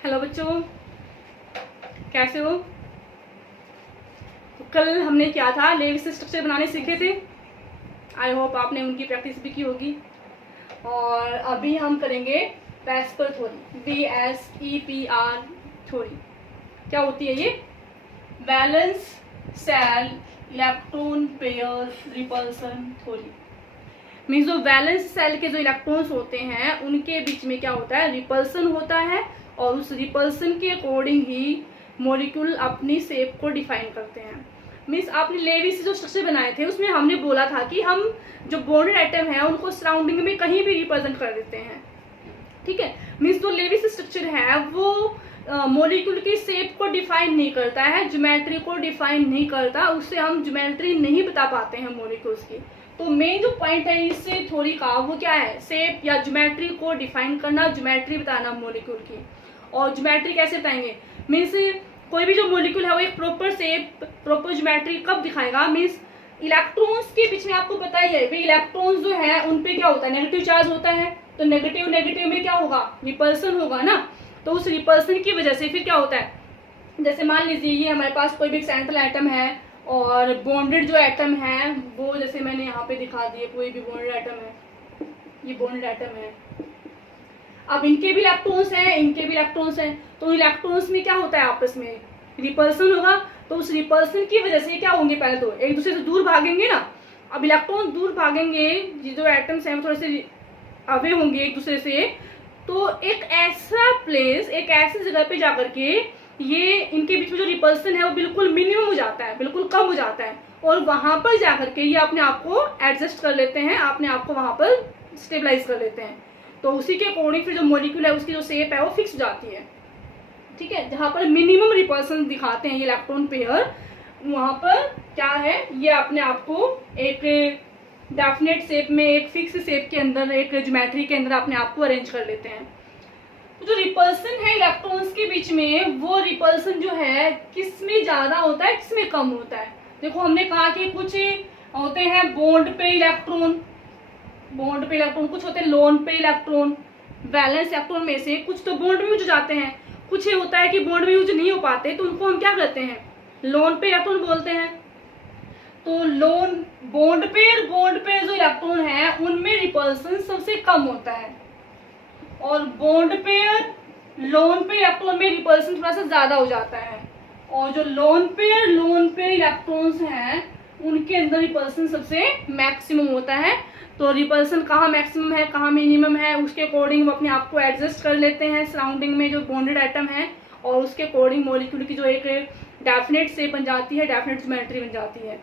Hello बच्चों, कैसे हो। तो कल हमने क्या था, लेविस स्ट्रक्चर बनाने सीखे थे। आई होप आपने उनकी प्रैक्टिस भी की होगी। और अभी हम करेंगे वेस्पर थ्योरी, VSEPR थ्योरी। क्या होती है ये? Valence shell electron pair repulsion theory. Means जो वैलेंस सेल के जो इलेक्ट्रॉन्स होते हैं उनके बीच में क्या होता है, रिपल्सन होता है। और उस रिपल्सन के अकॉर्डिंग ही मॉलिक्यूल अपनी शेप को डिफाइन करते हैं। मीन्स आपने लेवी से जो स्ट्रक्चर बनाए थे उसमें हमने बोला था कि हम जो बॉन्डेड एटम है उनको सराउंडिंग में कहीं भी रिप्रेजेंट कर देते हैं। ठीक है। मीन्स जो लेवी स्ट्रक्चर है वो मॉलिक्यूल की शेप को डिफाइन नहीं करता है, ज्योमेट्री को डिफाइन नहीं करता, उससे हम ज्योमेट्री नहीं बता पाते हैं मॉलिक्यूल्स की। तो मेन जो पॉइंट है इस थ्योरी का वो क्या है, शेप या ज्योमेट्री को डिफाइन करना, ज्योमेट्री बताना मॉलिक्यूल की। और ज्योमेट्री कैसे बताएंगे, मीन्स कोई भी जो मॉलिक्यूल है वो एक प्रॉपर शेप प्रॉपर ज्योमेट्री कब दिखाएगा, मीन्स इलेक्ट्रॉन्स के बीच में आपको पता ही है भाई इलेक्ट्रॉन्स जो है उन पे क्या होता है, नेगेटिव चार्ज होता है। तो नेगेटिव नेगेटिव में क्या होगा, रिपल्सन होगा ना। तो उस रिपल्सन की वजह से फिर क्या होता है, जैसे मान लीजिए ये हमारे पास कोई भी सेंट्रल एटम है और बॉन्डेड जो एटम है वो, जैसे मैंने यहाँ पे दिखा दिए, कोई भी बॉन्डेड एटम है, ये बॉन्डेड एटम है। अब इनके भी इलेक्ट्रॉन्स हैं, इनके भी इलेक्ट्रॉन्स हैं। तो इलेक्ट्रॉन्स में क्या होता है, आपस में रिपल्सन होगा। तो उस रिपल्सन की वजह से क्या होंगे, पहले तो एक दूसरे से दूर भागेंगे ना। अब इलेक्ट्रॉन दूर भागेंगे, ये जो एटम्स हैं थोड़े से अवे होंगे एक दूसरे से। तो एक ऐसा प्लेस, एक ऐसी जगह पे जाकर के ये इनके बीच में जो रिपल्सन है वो बिल्कुल मिनिमम हो जाता है, बिल्कुल कम हो जाता है। और वहां पर जाकर के ये अपने आप को एडजस्ट कर लेते हैं, अपने आप को वहां पर स्टेबलाइज कर लेते हैं। तो उसी के अकॉर्डिंग फिर जो मॉलिक्यूल है उसकी जो शेप है वो फिक्स हो जाती है। ठीक है। जहां पर मिनिमम रिपल्सन दिखाते हैं ये इलेक्ट्रॉन पेयर, वहां पर क्या है, ये अपने आप को एक डेफिनेट शेप में, एक फिक्स शेप के अंदर, एक ज्योमेट्री के अंदर अपने आप को अरेंज कर लेते हैं। तो जो रिपल्सन है इलेक्ट्रॉन्स के बीच में, वो रिपल्सन जो है किसमें ज्यादा होता है, किसमें कम होता है। देखो हमने कहा कि कुछ होते हैं बॉन्ड पे इलेक्ट्रॉन, बॉन्ड पे इलेक्ट्रॉन, कुछ होते हैं लोन पे इलेक्ट्रॉन। वैलेंस इलेक्ट्रॉन में से कुछ तो बॉन्ड में यूज हो जाते हैं, कुछ ये होता है कि बॉन्ड में यूज नहीं हो पाते, तो उनको हम क्या कहते हैं, लोन पे इलेक्ट्रॉन बोलते हैं। तो लोन बॉन्ड पे जो इलेक्ट्रॉन है उनमें रिपल्सन सबसे कम होता है, और बॉन्ड पेयर लोन पे इलेक्ट्रॉन में रिपल्सन थोड़ा सा ज्यादा हो जाता है। और जो लोन पेयर इलेक्ट्रॉन्स हैं उनके अंदर रिपल्सन सबसे मैक्सिमम होता है। तो रिपल्सन कहाँ मैक्सिमम है, कहाँ मिनिमम है, उसके अकॉर्डिंग वो अपने आप को एडजस्ट कर लेते हैं सराउंडिंग में जो बॉन्डेड एटम है। और उसके अकॉर्डिंग मॉलिक्यूल की जो एक डेफिनेट शेप बन जाती है, डेफिनेट ज्योमेट्री बन जाती है।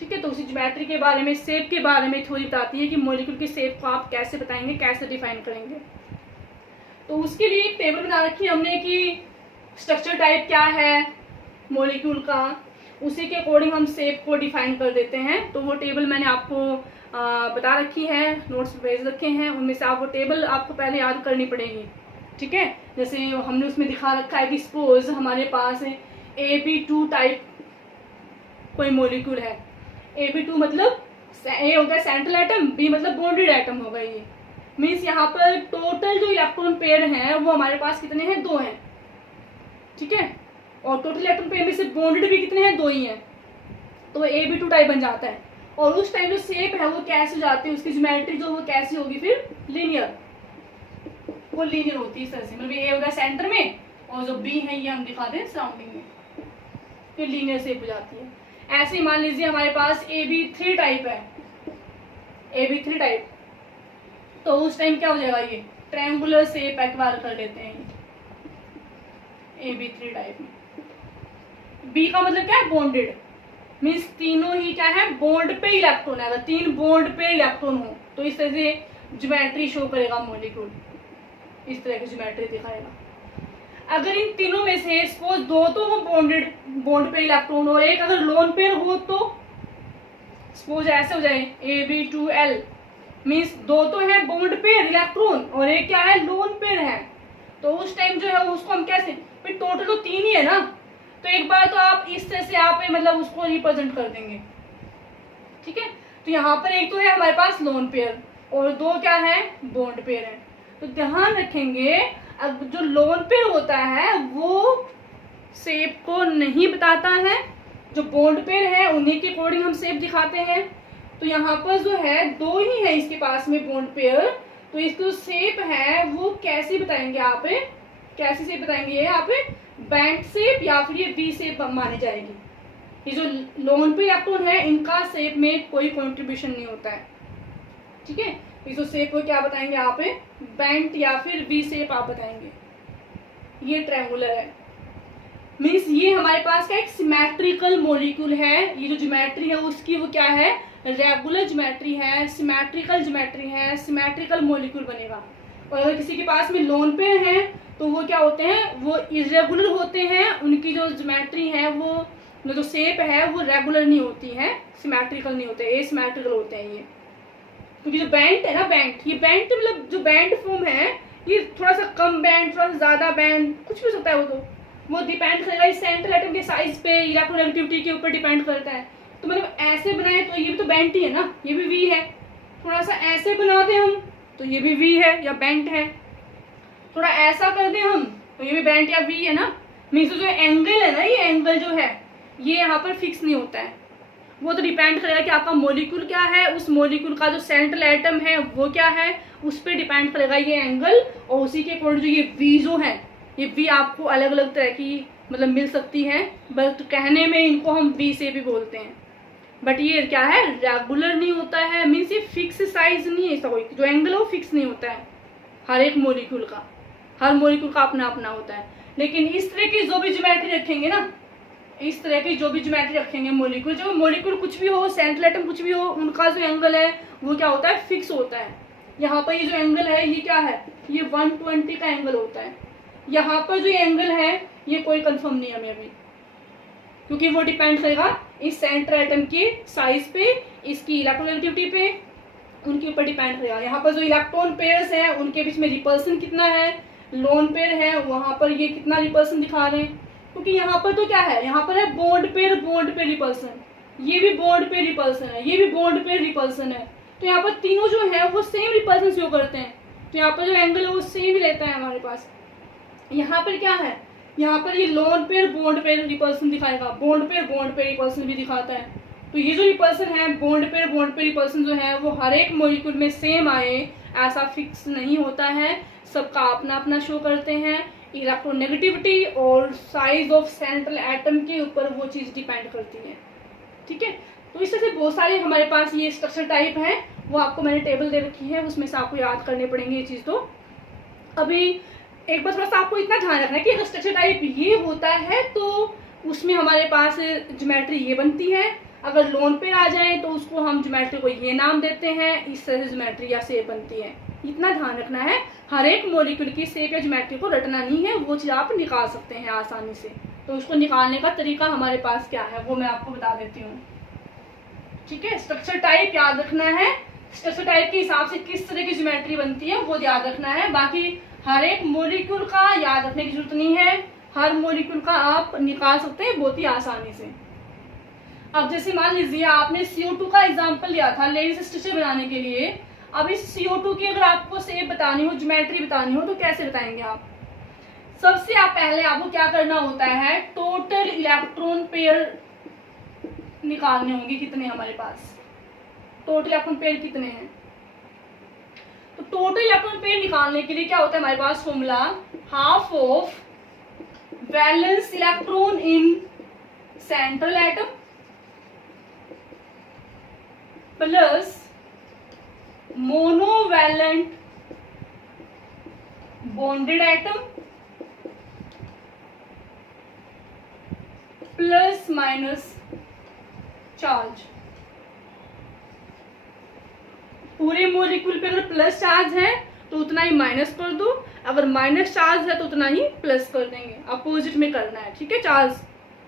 ठीक है। तो उसी ज्योमेट्री के बारे में, शेप के बारे में थ्योरी बताती है कि मॉलिक्यूल की शेप को आप कैसे बताएंगे, कैसे डिफाइन करेंगे। तो उसके लिए एक टेबल बना रखी है हमने कि स्ट्रक्चर टाइप क्या है मॉलिक्यूल का, उसी के अकॉर्डिंग हम शेप को डिफाइन कर देते हैं। तो वो टेबल मैंने आपको बता रखी है, नोट्स भेज रखे हैं, उनमें से आप वो टेबल आपको पहले याद करनी पड़ेगी। ठीक है। जैसे हमने उसमें दिखा रखा है कि सपोज हमारे पास AB2 टाइप कोई मॉलिक्यूल है। AB2 मतलब ए हो गया सेंट्रल एटम, B मतलब बॉन्डेड एटम होगा। ये मीन्स यहाँ पर टोटल जो इलेक्ट्रॉन पेयर हैं वो हमारे पास कितने हैं, 2 हैं। ठीक है। और टोटल इलेक्ट्रॉन पेयर में से बॉन्डेड भी कितने हैं, 2 ही हैं। तो AB2 टाइप बन जाता है। और उस टाइम जो शेप है वो कैसे हो जाती है, उसकी ज्योमेट्री जो वो कैसी होगी, फिर लीनियर, वो लीनियर होती है इस तरह से। मतलब ए होगा सेंटर में और जो B है ये हम दिखा दें सराउंडिंग में, फिर लीनियर शेप हो जाती है। ऐसे ही मान लीजिए हमारे पास AB3 टाइप है, AB3 टाइप, तो उस टाइम क्या हो जाएगा, ये ट्रायंगुलर शेप एक्वायर कर लेते हैं AB3 टाइप में। B का मतलब क्या है, बॉन्डेड, मीन्स तीनों ही क्या है, बॉन्ड पे इलेक्ट्रॉन है। अगर 3 बॉन्ड पे इलेक्ट्रॉन हो तो इस तरह से ज्योमेट्री शो करेगा मॉलिक्यूल, इस तरह की ज्योमेट्री दिखाएगा। अगर इन तीनों में से सपोज 2 तो हो बॉन्डेड, बॉन्ड पे इलेक्ट्रॉन, और एक अगर लोन पेयर हो तो सपोज ऐसे हो जाए AB2L, मीन्स 2 तो है बॉन्ड पेयर इलेक्ट्रॉन और एक क्या है, लोन पेयर है। तो उस टाइम जो है उसको हम कैसे, फिर टोटल तो 3 ही है ना, तो एक बार तो आप इस तरह से आप मतलब उसको रिप्रेजेंट कर देंगे। ठीक है। तो यहाँ पर एक तो है हमारे पास लोन पेयर और 2 क्या है, बॉन्ड पेयर है। तो ध्यान रखेंगे अब जो लोन पेयर होता है वो शेप को नहीं बताता है, जो बॉन्ड पेयर है उन्हीं के अकॉर्डिंग हम शेप दिखाते हैं। तो यहाँ पर जो है दो ही है इसके पास में बॉन्ड पेयर, तो इसको शेप है वो कैसे बताएंगे आप, कैसे शेप बताएंगे ये आप, बैंड शेप या फिर ये वी शेप मानी जाएगी। ये जो लोन पेयर इलेक्ट्रॉन है इनका शेप में कोई कंट्रीब्यूशन नहीं होता है, ठीक है। इसको शेप को क्या बताएंगे आप, बैंड या फिर वी शेप आप बताएंगे। ये ट्रायंगुलर है, मीन्स ये हमारे पास का एक सिमेट्रिकल मॉलिक्यूल है। ये जो ज्योमेट्री है उसकी वो क्या है, रेगुलर ज्योमेट्री है, सिमेट्रिकल ज्योमेट्री है, सिमेट्रिकल मॉलिक्यूल बनेगा। और अगर किसी के पास में लोन पेयर है तो वो क्या होते हैं, वो इरेगुलर होते हैं, उनकी जो ज्योमेट्री है वो जो शेप है वो रेगुलर नहीं होती है, सिमेट्रिकल नहीं होते, एसिमेट्रिकल होते हैं ये। क्योंकि जो बैंड है ना, बैंड, ये बैंड मतलब जो बैंड फॉर्म है ये थोड़ा सा कम बैंड, थोड़ा सा ज्यादा बैंड, कुछ भी हो सकता है वो डिपेंड करेगा इस सेंट्रल एटम के साइज पे, इलेक्ट्रोनेगेटिविटी के ऊपर डिपेंड करता है। तो मतलब ऐसे बनाए तो ये भी तो बैंड ही है ना, ये भी वी है। थोड़ा सा ऐसे बना दें हम तो ये भी वी है या बैंड है। थोड़ा ऐसा कर दें हम तो ये भी बैंड या वी है ना। मीन्स जो एंगल है ना, ये एंगल जो है ये यहाँ पर फिक्स नहीं होता है, वो तो डिपेंड करेगा कि आपका मॉलिक्यूल क्या है, उस मॉलिक्यूल का जो सेंट्रल एटम है वो क्या है, उस पर डिपेंड करेगा ये एंगल। और उसी के अकॉर्डिंग जो ये वी जो है, ये वी आपको अलग अलग तरह की मतलब मिल सकती है, बट कहने में इनको हम वी से भी बोलते हैं। बट ये क्या है, रेगुलर नहीं होता है, मीन्स ये फिक्स साइज नहीं है, ऐसा कोई जो एंगल है वो फिक्स नहीं होता है हर एक मॉलिक्यूल का, हर मॉलिक्यूल का अपना अपना होता है। लेकिन इस तरह की जो भी ज्योमेट्री रखेंगे ना, इस तरह की जो भी ज्योमेट्री रखेंगे मॉलिक्यूल, जो मॉलिक्यूल कुछ भी हो, सेंट्रल एटम कुछ भी हो, उनका जो एंगल है वो क्या होता है, फिक्स होता है। यहाँ पर ये जो एंगल है ये क्या है, ये 120 का एंगल होता है। यहाँ पर जो एंगल है ये कोई कंफर्म नहीं है हमें अभी, क्योंकि वो डिपेंड करेगा इस सेंट्रल एटम के साइज पे, इसकी इलेक्ट्रोनेगेटिविटी पे, उनके ऊपर डिपेंड करेगा। यहाँ पर जो इलेक्ट्रॉन पेयर्स हैं उनके बीच में रिपल्सन कितना है, लोन पेयर है वहां पर ये कितना रिपल्सन दिखा रहे हैं, क्योंकि यहाँ पर तो क्या है, यहाँ पर है बॉन्ड पेयर रिपल्सन, ये भी बॉन्ड पेयर रिपल्सन है, ये भी बॉन्ड पेयर रिपल्सन है। तो यहाँ पर तीनों जो है वो सेम रिपल्सन शो करते हैं, तो यहाँ पर जो एंगल है वो सेम ही रहता है हमारे पास। यहाँ पर क्या है, यहाँ पर ये lone pair bond pair repulsion दिखाएगा, बॉन्ड पेयर रिपल्सन भी दिखाता है। तो ये जो रिपल्सन है बॉन्ड पेयर रिपल्सन जो है वो हर एक मॉलिक्यूल में सेम आए ऐसा फिक्स नहीं होता है, सबका अपना अपना शो करते हैं। इलेक्ट्रोनेगेटिविटी और साइज ऑफ सेंट्रल एटम के ऊपर वो चीज़ डिपेंड करती है, ठीक है। तो इस तरह से बहुत सारे हमारे पास ये स्ट्रक्चर टाइप हैं, वो आपको मैंने टेबल दे रखी है, उसमें से आपको याद करने पड़ेंगे ये चीज़। तो अभी एक बार थोड़ा सा आपको इतना ध्यान रखना है कि अगर स्ट्रक्चर टाइप ये होता है तो उसमें हमारे पास ज्योमेट्री ये बनती है, अगर लोन पे आ जाए तो उसको हम ज्योमेट्री को ये नाम देते हैं, इस तरह से ज्योमेट्री या शेप बनती है। इतना ध्यान रखना है, हर एक मॉलिक्यूल की शेप या ज्योमेट्री को रटना नहीं है, वो चीज़ आप निकाल सकते हैं आसानी से। तो उसको निकालने का तरीका हमारे पास क्या है वो मैं आपको बता देती हूँ, ठीक है। स्ट्रक्चर टाइप याद रखना है, स्ट्रक्चर टाइप के हिसाब से किस तरह की ज्योमेट्री बनती है वो याद रखना है। बाकी हर एक मॉलिक्यूल का याद रखने की जरूरत नहीं है, हर मॉलिक्यूल का आप निकाल सकते हैं बहुत ही आसानी से। अब जैसे मान लीजिए आपने CO2 का एग्जांपल लिया था लेविस स्ट्रक्चर बनाने के लिए। अब इस CO2 की अगर आपको शेप बतानी हो, ज्योमेट्री बतानी हो तो कैसे बताएंगे आप? सबसे आप पहले आपको क्या करना होता है, टोटल इलेक्ट्रॉन पेयर निकालने होंगे, कितने हमारे पास टोटल इलेक्ट्रॉन पेयर कितने हैं। तो टोटल इलेक्ट्रॉन पेयर निकालने के लिए क्या होता है हमारे पास formula, half of valence electron in central atom plus monovalent bonded atom plus minus charge. पूरे मॉलिक्यूल पे अगर प्लस चार्ज है तो उतना ही माइनस कर दो, अगर माइनस चार्ज है तो उतना ही प्लस कर देंगे, अपोजिट में करना है, ठीक है। चार्ज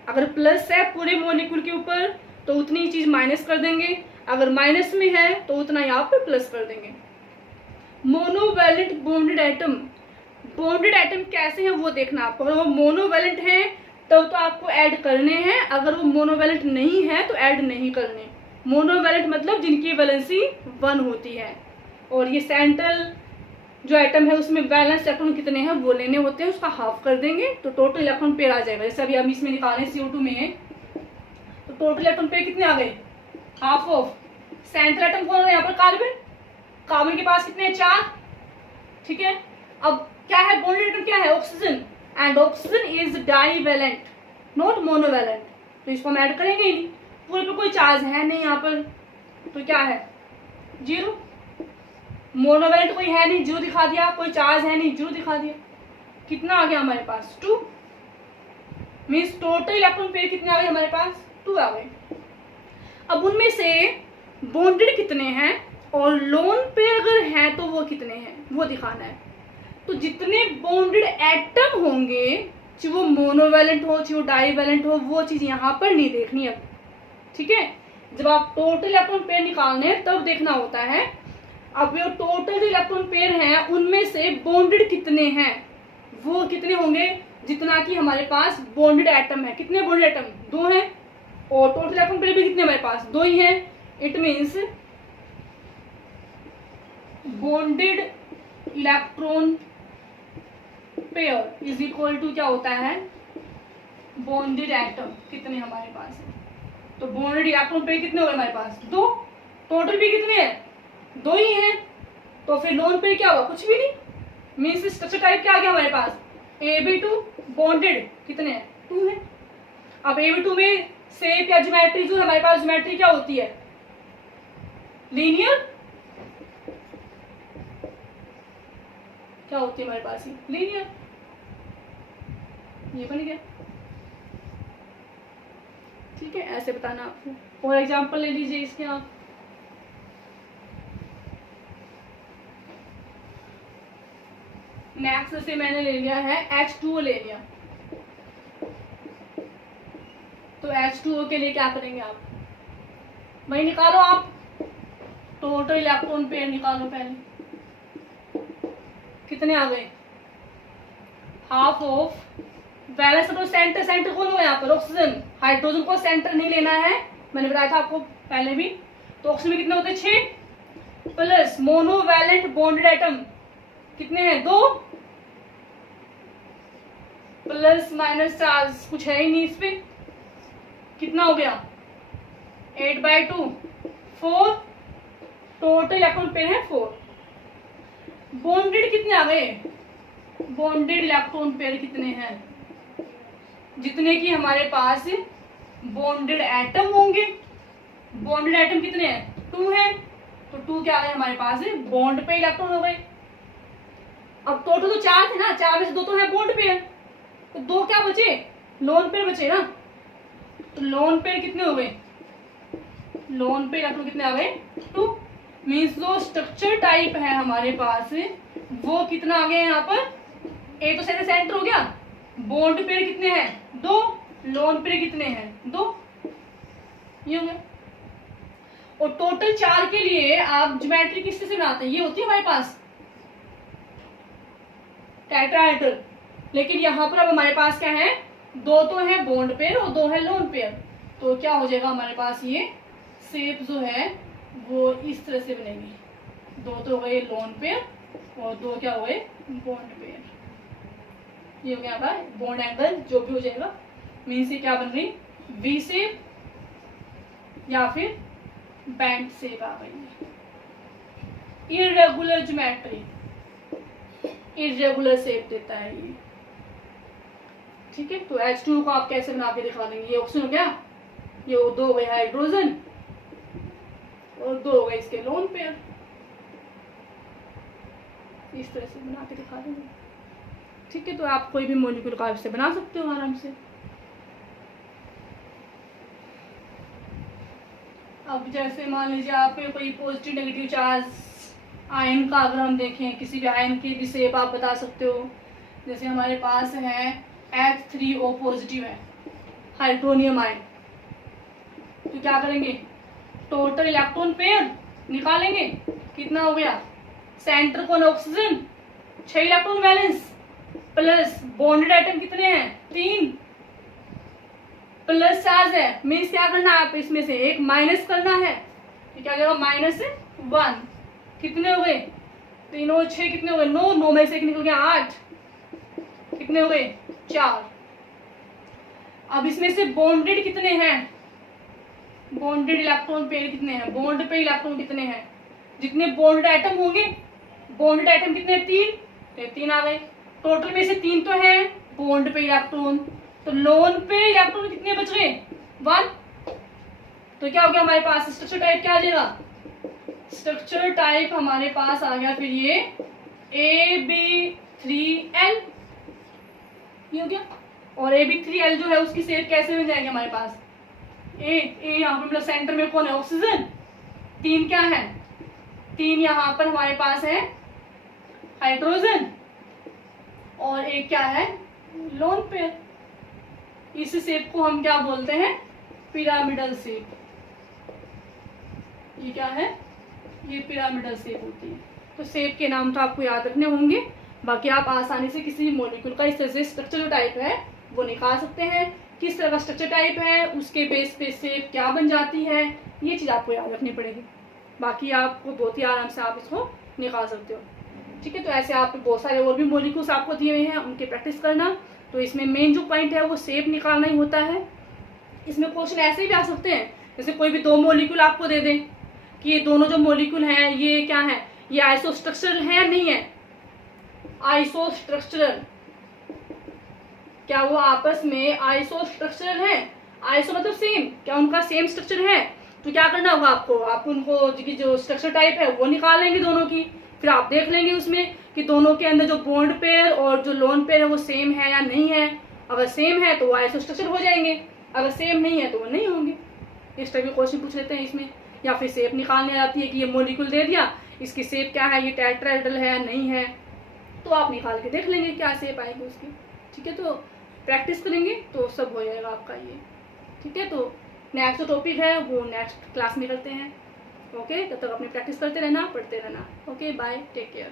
अगर प्लस है पूरे मॉलिक्यूल के ऊपर तो उतनी ही चीज माइनस कर देंगे, अगर माइनस में है तो उतना ही आप प्लस कर देंगे। Monovalent bonded atom, bonded atom कैसे हैं वो देखना आपको, अगर वो मोनोवैलेंट है तो आपको ऐड करने हैं, अगर वो मोनोवैलेंट नहीं है तो ऐड नहीं करने। मोनोवैलेंट मतलब जिनकी वैलेंसी 1 होती है, और ये सेंट्रल जो एटम है उसमें बैलेंस इलेक्ट्रॉन कितने हैं वो लेने होते हैं, उसका हाफ कर देंगे तो टोटल इलेक्ट्रॉन पेयर आ जाएगा। जैसे अभी हम इसमें निकालें CO2 में है तो टोटल इलेक्ट्रॉन पेयर कितने आ गए, हाफ ऑफ। सेंट्रल एटम कौन है यहाँ पर, कार्बन। कार्बन के पास कितने हैं, 4, ठीक है। अब क्या है, बॉन्डेड एटम क्या है, oxygen, and oxygen is divalent not monovalent, तो इसको हम ऐड करेंगे ही नहीं, पूरे पे कोई चार्ज है नहीं यहाँ पर, तो क्या है 0। मोनोवैलेंट कोई है नहीं, 0 दिखा दिया, कोई चार्ज है नहीं, 0 दिखा दिया, कितना आ गया हमारे पास 2, मीन्स टोटल इलेक्ट्रॉन पेयर कितने आ गए हमारे पास, 2 आ गए। अब उनमें से बॉन्डेड कितने हैं और लोन पेयर अगर हैं तो वो कितने हैं वो दिखाना है। तो जितने बॉन्डेड एटम होंगे, चाहे वो मोनोवैलेंट हो चाहे वो डाईवैलेंट हो, वो चीज यहाँ पर नहीं देखनी अब, ठीक है। जब आप टोटल इलेक्ट्रॉन पेयर निकालने तब देखना होता है। अब ये टोटल जो इलेक्ट्रॉन पेयर हैं उनमें से बॉन्डेड कितने हैं, वो कितने होंगे, जितना कि हमारे पास बॉन्डेड एटम है। कितने बॉन्डेड एटम, 2 हैं, और टोटल इलेक्ट्रॉन पेयर भी कितने हमारे पास, 2 ही हैं। It means bonded electron pair is equal to क्या होता है, बॉन्डेड एटम कितने हमारे पास है। तो बॉन्डेड इलेक्ट्रॉन पेयर कितने हो गए हमारे पास, 2, टोटल भी कितने हैं, 2 ही हैं, तो फिर लोन पेयर क्या हुआ, कुछ भी नहीं। मीन्स स्ट्रक्चर टाइप क्या आ गया हमारे पास, AB2 बॉन्डेड कितने हैं, 2 है। अब AB2 में शेप या ज्योमेट्री जो हमारे पास ज्योमेट्री क्या होती है, लीनियर, क्या होती है हमारे पास, लीनियर, ये बन गया, ठीक है। ऐसे बताना आपको। और एग्जांपल ले लीजिए इसके आप, नेक्स्ट से मैंने ले लिया है H2O ले लिया, तो H2O के लिए क्या करेंगे आप, वही निकालो आप, टोटल इलेक्ट्रॉन पेयर निकालो पहले, कितने आ गए, हाफ ऑफ, बैलेंस तो सेंटर, सेंटर कौन हुआ यहाँ पर, ऑक्सीजन। हाइड्रोजन को सेंटर नहीं लेना है, मैंने बताया था आपको पहले भी। तो ऑक्सीजन में कितने होते हैं, 6, प्लस मोनोवैलेंट बॉन्डेड एटम कितने हैं, 2, प्लस माइनस चार्ज कुछ है ही नहीं इस पे, कितना हो गया 8/2, 4, टोटल इलेक्ट्रॉन पेयर है 4। बॉन्डेड कितने आ गए, बॉन्डेड इलेक्ट्रॉन पेयर कितने हैं, जितने की हमारे पास बॉन्डेड एटम होंगे। बॉन्डेड एटम कितने हैं, 2 हैं, तो 2 क्या आ गए हमारे पास, बॉन्ड पे इलेक्ट्रॉन हो गए। अब टोटल तो 4 थे ना, 4 में से 2 तो है बॉन्ड पेयर, तो 2 क्या बचे, लोन पेयर बचे ना। तो लोन पेयर कितने हो गए, लोन पेयर इलेक्ट्रॉन कितने आ गए, 2। मीन्स जो स्ट्रक्चर टाइप है हमारे पास वो कितना आ गया यहाँ पर, ए तो सेंटर हो गया, बॉन्ड पेयर कितने हैं, 2, लोन पेयर कितने हैं, 2, ये हो गया। और टोटल 4 के लिए आप ज्योमेट्री किससे से बनाते हैं, ये होती है हमारे पास टेट्राहेड्रल, लेकिन यहाँ पर अब हमारे पास क्या है, 2 तो है बॉन्ड पेयर और 2 है लोन पेयर, तो क्या हो जाएगा हमारे पास, ये शेप जो है वो इस तरह से बनेगी, 2 तो हो गए लोन पेयर और 2 क्या हो गए बॉन्ड पेयर, ये हो गया आपका बॉन्ड एंगल जो भी हो जाएगा। मीन्स ये क्या बन गई, वी शेप या फिर बैंड शेप आ गई। इरेगुलर ज्योमेट्री, इरेगुलर शेप देता है ये, ठीक है। तो H2 को आप कैसे बना के दिखा देंगे, ये ऑक्सीजन हो गया, ये 2 हो गए हाइड्रोजन और 2 हो गए इसके लोन पेयर, इस तरह से बना के दिखा देंगे, ठीक है। तो आप कोई भी मॉलिक्यूल का से बना सकते हो आराम से। अब जैसे मान लीजिए आप कोई पॉजिटिव नेगेटिव चार्ज आयन का अगर हम देखें, किसी भी आयन की भी शेप आप बता सकते हो। जैसे हमारे पास है H3O पॉजिटिव है, हाइड्रोनियम आयन, तो क्या करेंगे, टोटल इलेक्ट्रॉन पेयर निकालेंगे, कितना हो गया, सेंटर कौन oxygen, 6 electron balance, plus bonded item कितने हैं, 3, प्लस चार्ज है। मीन्स क्या करना है, आप इसमें से एक माइनस करना है, तो क्या हो जाएगा -1, कितने हो गए 3 और 6 कितने हो गए? 9, 9 में से एक निकल गया 8, कितने हो गए? 4। अब इसमें से बॉन्डेड कितने हैं? बॉन्डेड इलेक्ट्रॉन पेयर कितने हैं? बॉन्ड पे इलेक्ट्रॉन कितने हैं? जितने बॉन्डेड आइटम होंगे, बॉन्डेड आइटम कितने? 3, तो 3 आ गए। टोटल में से 3 तो है बॉन्ड पे इलेक्ट्रॉन, तो लोन पे इलेक्ट्रॉन कितने बच गए? 1। तो क्या हो गया हमारे पास? स्ट्रक्चर टाइप क्या आ जाएगा? स्ट्रक्चर टाइप हमारे पास आ गया फिर ये AB3L, ये हो गया। और AB3L जो है उसकी शेप कैसे बन जाएगी हमारे पास? ए यहाँ पर मतलब सेंटर में कौन है? ऑक्सीजन। 3 क्या है? 3 यहाँ पर हमारे पास है हाइड्रोजन, और एक क्या है? Lone pair. इस शेप को हम क्या बोलते हैं? Pyramidal shape. ये क्या है? ये पिरामिडल शेप होती है। तो शेप के नाम तो आपको याद रखने होंगे, बाकी आप आसानी से किसी मॉलिक्यूल का इस तरह से स्ट्रक्चर जो टाइप है वो निकाल सकते हैं। किस तरह का स्ट्रक्चर टाइप है, उसके बेस पे शेप क्या बन जाती है, ये चीज़ आपको याद रखनी पड़ेगी। बाकी आपको बहुत ही आराम से आप इसको निकाल सकते हो। ठीक है, तो ऐसे आप बहुत सारे और भी मॉलिक्यूल्स आपको दिए हुए हैं, उनकी प्रैक्टिस करना। तो इसमें मेन जो पॉइंट है वो शेप निकालना ही होता है। इसमें क्वेश्चन ऐसे भी आ सकते हैं, जैसे कोई भी 2 मॉलिक्यूल आपको दे दें कि ये दोनों जो मॉलिक्यूल हैं ये क्या है? ये आइसोस्ट्रक्चरल है या नहीं है? आइसोस्ट्रक्चरल, क्या वो आपस में आइसोस्ट्रक्चरल है? आइसो मतलब सेम, क्या उनका सेम स्ट्रक्चर है? तो क्या करना होगा आपको? आप उनको जो स्ट्रक्चर टाइप है वो निकाल लेंगे दोनों की, फिर आप देख लेंगे उसमें कि दोनों के अंदर जो बॉन्ड पेयर और जो लोन पेयर है वो सेम है या नहीं है। अगर सेम है तो वो आइसोस्ट्रक्चर हो जाएंगे, अगर सेम नहीं है तो वो नहीं होंगे। इस टाइप के क्वेश्चन पूछ लेते हैं इसमें। या फिर शेप निकालने आती है कि ये मॉलिक्यूल दे दिया, इसकी शेप क्या है, ये टेट्राहेड्रल है या नहीं है, तो आप निकाल के देख लेंगे क्या शेप आएगी उसकी। ठीक है, तो प्रैक्टिस करेंगे तो सब हो जाएगा आपका ये। ठीक है, तो नेक्स्ट जो टॉपिक है वो नेक्स्ट क्लास में करते हैं। ओके, तब तक अपनी प्रैक्टिस करते रहना, पढ़ते रहना। Okay, bye, take care.